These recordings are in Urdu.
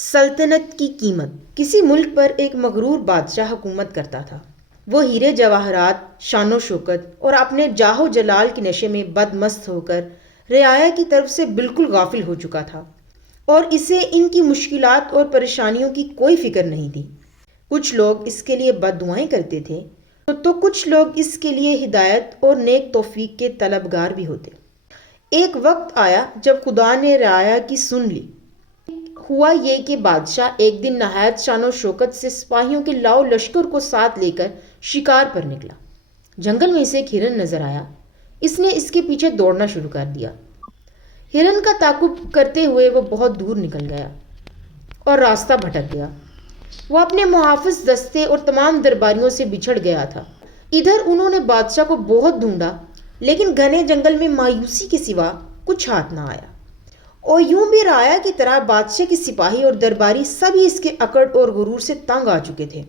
سلطنت کی قیمت۔ کسی ملک پر ایک مغرور بادشاہ حکومت کرتا تھا۔ وہ ہیرے جواہرات، شان و شوکت اور اپنے جاہ و جلال کے نشے میں بد مست ہو کر رعایا کی طرف سے بالکل غافل ہو چکا تھا، اور اسے ان کی مشکلات اور پریشانیوں کی کوئی فکر نہیں تھی۔ کچھ لوگ اس کے لیے بد دعائیں کرتے تھے تو کچھ لوگ اس کے لیے ہدایت اور نیک توفیق کے طلبگار بھی ہوتے۔ ایک وقت آیا جب خدا نے رعایا کی سن لی۔ ہوا یہ کہ بادشاہ ایک دن نہایت شان و شوکت سے سپاہیوں کے لاؤ لشکر کو ساتھ لے کر شکار پر نکلا۔ جنگل میں اسے ایک ہرن نظر آیا۔ اس نے اس کے پیچھے دوڑنا شروع کر دیا۔ ہرن کا تعاقب کرتے ہوئے وہ بہت دور نکل گیا اور راستہ بھٹک گیا۔ وہ اپنے محافظ دستے اور تمام درباریوں سے بچھڑ گیا تھا۔ ادھر انہوں نے بادشاہ کو بہت ڈھونڈا، لیکن گھنے جنگل میں مایوسی کے سوا کچھ ہاتھ نہ آیا، اور یوں بھی رعایا کی طرح بادشاہ کے سپاہی اور درباری سبھی اس کے اکڑ اور غرور سے تنگ آ چکے تھے۔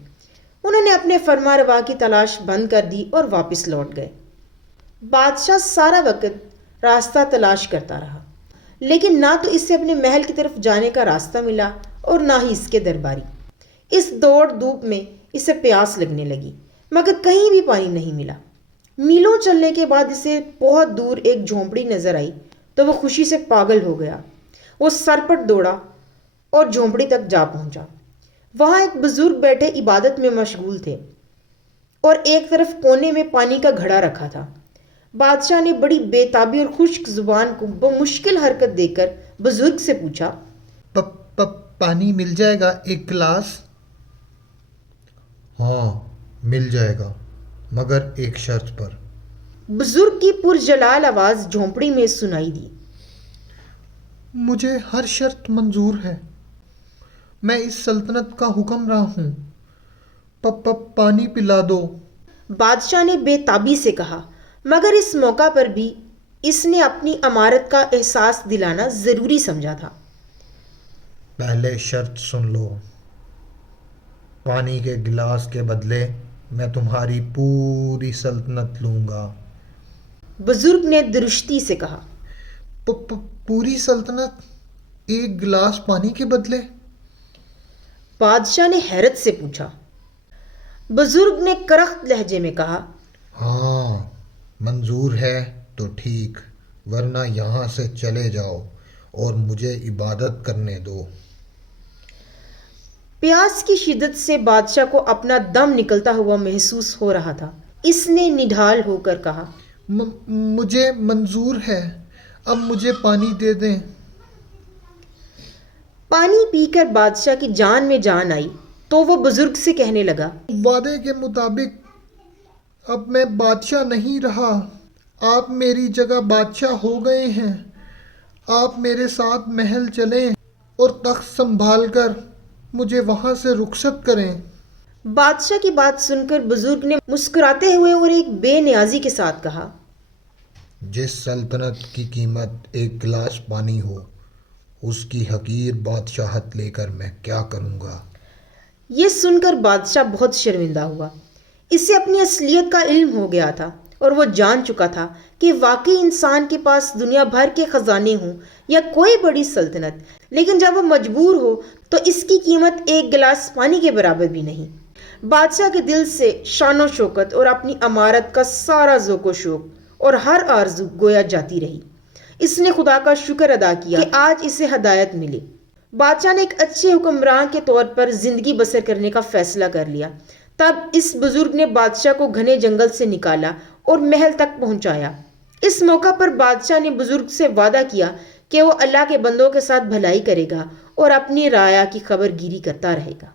انہوں نے اپنے فرما روا کی تلاش بند کر دی اور واپس لوٹ گئے۔ بادشاہ سارا وقت راستہ تلاش کرتا رہا، لیکن نہ تو اسے اپنے محل کی طرف جانے کا راستہ ملا اور نہ ہی اس کے درباری۔ اس دوڑ دھوپ میں اسے پیاس لگنے لگی، مگر کہیں بھی پانی نہیں ملا۔ میلوں چلنے کے بعد اسے بہت دور ایک جھونپڑی نظر آئی تو وہ خوشی سے پاگل ہو گیا۔ وہ سرپٹ دوڑا اور جھونپڑی تک جا پہنچا۔ وہاں ایک بزرگ بیٹھے عبادت میں مشغول تھے اور ایک طرف کونے میں پانی کا گھڑا رکھا تھا۔ بادشاہ نے بڑی بے تابی اور خشک زبان کو بمشکل حرکت دے کر بزرگ سے پوچھا، پانی مل جائے گا ایک گلاس؟ ہاں مل جائے گا، مگر ایک شرط پر۔ بزرگ کی پرجلال آواز جھونپڑی میں سنائی دی۔ مجھے ہر شرط منظور ہے، میں اس سلطنت کا حکمراں ہوں، پانی پلا دو۔ بادشاہ نے بے تابی سے کہا، مگر اس موقع پر بھی اس نے اپنی امارت کا احساس دلانا ضروری سمجھا تھا۔ پہلے شرط سن لو، پانی کے گلاس کے بدلے میں تمہاری پوری سلطنت لوں گا۔ بزرگ نے درشتی سے کہا۔ پوری سلطنت ایک گلاس پانی کے بدلے؟ بادشاہ نے حیرت سے پوچھا۔ بزرگ نے کرخت لہجے میں کہا، ہاں منظور ہے تو ٹھیک، ورنہ یہاں سے چلے جاؤ اور مجھے عبادت کرنے دو۔ پیاس کی شدت سے بادشاہ کو اپنا دم نکلتا ہوا محسوس ہو رہا تھا۔ اس نے نڈھال ہو کر کہا، مجھے منظور ہے، اب مجھے پانی دے دیں۔ پانی پی کر بادشاہ کی جان میں جان آئی تو وہ بزرگ سے کہنے لگا، وعدے کے مطابق اب میں بادشاہ نہیں رہا، آپ میری جگہ بادشاہ ہو گئے ہیں۔ آپ میرے ساتھ محل چلیں اور تخت سنبھال کر مجھے وہاں سے رخصت کریں۔ بادشاہ کی بات سن کر بزرگ نے مسکراتے ہوئے اور ایک بے نیازی کے ساتھ کہا، جس سلطنت کی قیمت ایک گلاس پانی ہو، اس کی حقیر بادشاہت لے کر میں کیا کروں گا؟ یہ سن کر بادشاہ بہت شرمندہ ہوا۔ اسے اپنی اصلیت کا علم ہو گیا تھا اور وہ جان چکا تھا کہ واقعی انسان کے پاس دنیا بھر کے خزانے ہوں یا کوئی بڑی سلطنت، لیکن جب وہ مجبور ہو تو اس کی قیمت ایک گلاس پانی کے برابر بھی نہیں۔ بادشاہ کے دل سے شان و شوکت اور اپنی امارت کا سارا ذوق و شوق اور ہر آرزو گویا جاتی رہی۔ اس نے خدا کا شکر ادا کیا کہ آج اسے ہدایت ملی۔ بادشاہ نے ایک اچھے حکمراں کے طور پر زندگی بسر کرنے کا فیصلہ کر لیا۔ تب اس بزرگ نے بادشاہ کو گھنے جنگل سے نکالا اور محل تک پہنچایا۔ اس موقع پر بادشاہ نے بزرگ سے وعدہ کیا کہ وہ اللہ کے بندوں کے ساتھ بھلائی کرے گا اور اپنی رعایا کی خبر گیری کرتا رہے گا۔